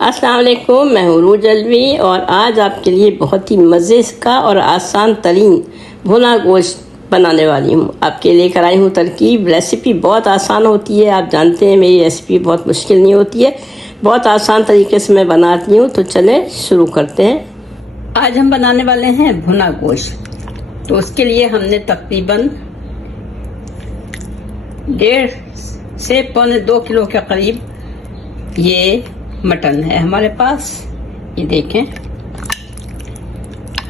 अस्सलाम वालेकुम, मैं हूँ रूज अलवी और आज आपके लिए बहुत ही मज़े का और आसान तरीन भुना गोश्त बनाने वाली हूँ। आपके लेकर आई हूँ तरकीब। रेसिपी बहुत आसान होती है, आप जानते हैं मेरी रेसिपी बहुत मुश्किल नहीं होती है, बहुत आसान तरीके से मैं बनाती हूँ। तो चलें शुरू करते हैं। आज हम बनाने वाले हैं भुना गोश्त। तो उसके लिए हमने तकरीबन 1.5 से 1.25 किलो के करीब ये मटन है हमारे पास। ये देखें,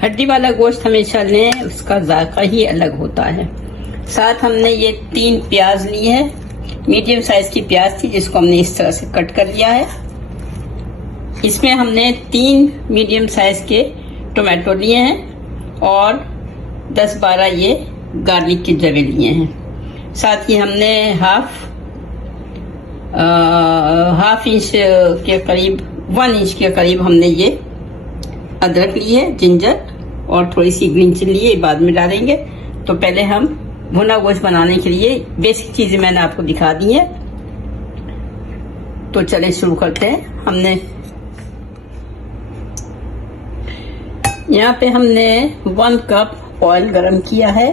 हड्डी वाला गोश्त हमेशा लें, उसका जायका ही अलग होता है। साथ हमने ये 3 प्याज लिए हैं, मीडियम साइज की प्याज थी जिसको हमने इस तरह से कट कर लिया है। इसमें हमने 3 मीडियम साइज के टोमेटो लिए हैं और 10-12 ये गार्लिक के जवे लिए हैं। साथ ही हमने हाफ इंच के करीब 1 इंच के करीब हमने ये अदरक ली है, जिंजर, और थोड़ी सी ग्रीन चिल्ली, ये बाद में डालेंगे। तो पहले हम भुना गोश्त बनाने के लिए बेसिक चीजें मैंने आपको दिखा दी है। तो चले शुरू करते हैं। हमने यहाँ पे हमने 1 कप ऑयल गरम किया है।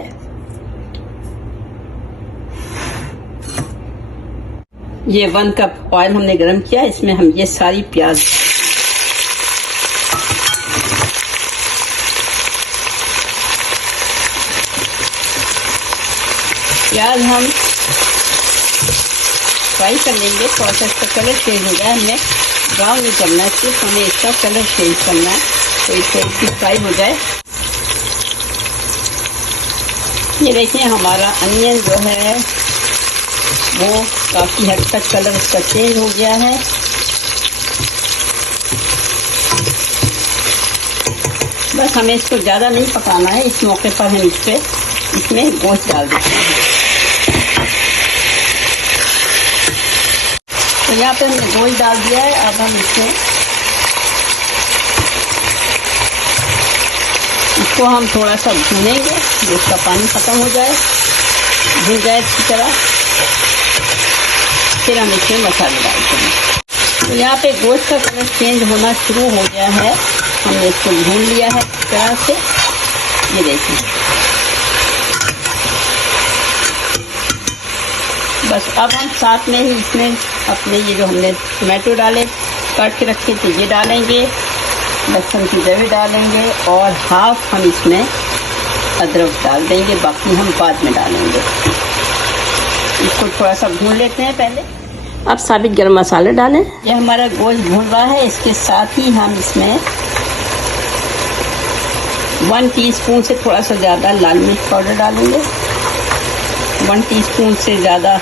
ये 1 कप ऑयल हमने गरम किया, इसमें हम ये सारी प्याज हम फ्राई कर लेंगे। थोड़ा सा इसका कलर चेंज हो गया, हमने ब्राउन नहीं करना है, सिर्फ हमें इसका कलर चेंज करना है। तो इसकी फ्राई हो जाए। ये देखिए हमारा अनियन जो है वो काफी हद तक कलर इसका चेंज हो गया है। बस हमें इसको ज्यादा नहीं पकाना है। इस मौके पर हम इसमें गोश्त डाल देते हैं। तो यहाँ पे हमने गोश्त डाल दिया है। अब हम इसको हम थोड़ा सा भूनेंगे, जिसका पानी खत्म हो जाए, भून जाए अच्छी तरह। फिर हम इसमें मसाले डालते हैं। तो यहाँ पे गोश्त का कलर चेंज होना शुरू हो गया है, हमने इसको भून लिया है इस तरह से। ये देखिए, बस अब हम साथ में ही इसमें अपने ये जो हमने टमाटो डाले काट के रखे थे ये डालेंगे, लहसुन की जवे डालेंगे और हाफ हम इसमें अदरक डाल देंगे, बाकी हम बाद में डालेंगे। इसको थोड़ा सा भून लेते हैं पहले। अब साबित गरम मसाले डालें। ये हमारा गोश्त भून रहा है, इसके साथ ही हम इसमें 1 टीस्पून से थोड़ा सा ज़्यादा लाल मिर्च पाउडर डालेंगे, 1 टीस्पून से ज़्यादा,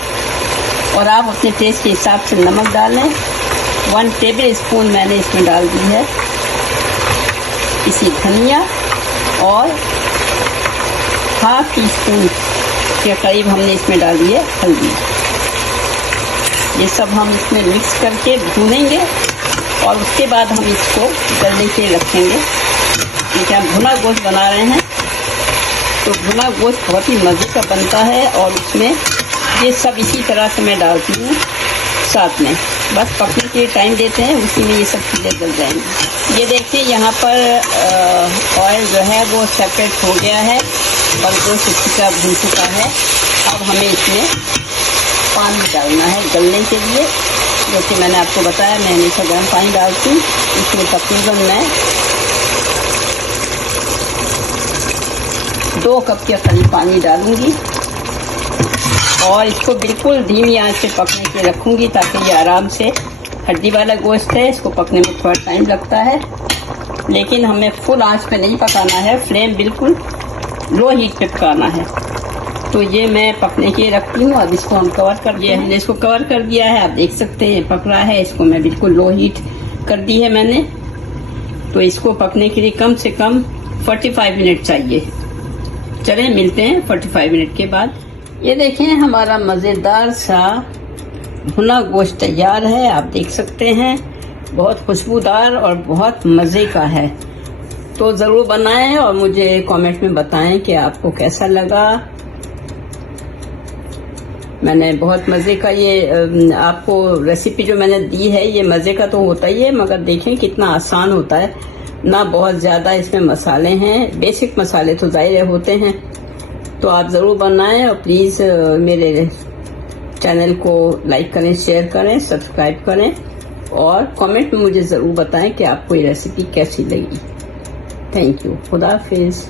और आप अपने टेस्ट के हिसाब से नमक डालें। 1 टेबल स्पून मैंने इसमें डाल दी है इसी धनिया, और हाफ टीस्पून के करीब हमने इसमें डाल दी है हल्दी। ये सब हम इसमें मिक्स करके भूनेंगे और उसके बाद हम इसको गलने के लिए रखेंगे। क्योंकि हम भुना गोश्त बना रहे हैं, तो भुना गोश्त बहुत ही मज़े का बनता है। और उसमें ये सब इसी तरह से मैं डालती हूँ साथ में, बस पकने के लिए टाइम देते हैं, उसी में ये सब चीज़ें गल जाएंगी। ये देखिए यहाँ पर ऑयल जो है वो सेपरेट हो गया है और गोश्त अच्छी तरह भून चुका है। अब हमें इसमें पानी डालना है गलने के लिए। जैसे मैंने आपको बताया, मैं हमेशा गर्म पानी डालती हूँ। इसमें तकरीबन मैं 2 कप के करीब पानी डालूंगी और इसको बिल्कुल धीमी आंच पे पकने के लिए रखूंगी, ताकि ये आराम से, हड्डी वाला गोश्त है, इसको पकने में थोड़ा टाइम लगता है, लेकिन हमें फुल आंच पे नहीं पकाना है, फ्लेम बिल्कुल लो हीट पे पकाना है। तो ये मैं पकने के लिए रखती हूँ। अब इसको हम कवर कर दिया है, हमने इसको कवर कर दिया है, आप देख सकते हैं पक रहा है। इसको मैं बिल्कुल लो हीट कर दी है मैंने। तो इसको पकने के लिए कम से कम 45 मिनट चाहिए। चलें मिलते हैं 45 मिनट के बाद। ये देखें हमारा मज़ेदार सा भुना गोश्त तैयार है, आप देख सकते हैं, बहुत खुशबूदार और बहुत मज़े का है। तो ज़रूर बनाएं और मुझे कमेंट में बताएं कि आपको कैसा लगा। मैंने बहुत मज़े का ये आपको रेसिपी जो मैंने दी है ये मज़े का तो होता ही है, मगर देखें कितना आसान होता है ना, बहुत ज़्यादा इसमें मसाले हैं, बेसिक मसाले तो ज़ाहिर होते हैं। तो आप ज़रूर बनाएं और प्लीज़ मेरे चैनल को लाइक करें, शेयर करें, सब्सक्राइब करें और कमेंट में मुझे ज़रूर बताएं कि आपको ये रेसिपी कैसी लगी। Thank you. खुदा हाफिज़।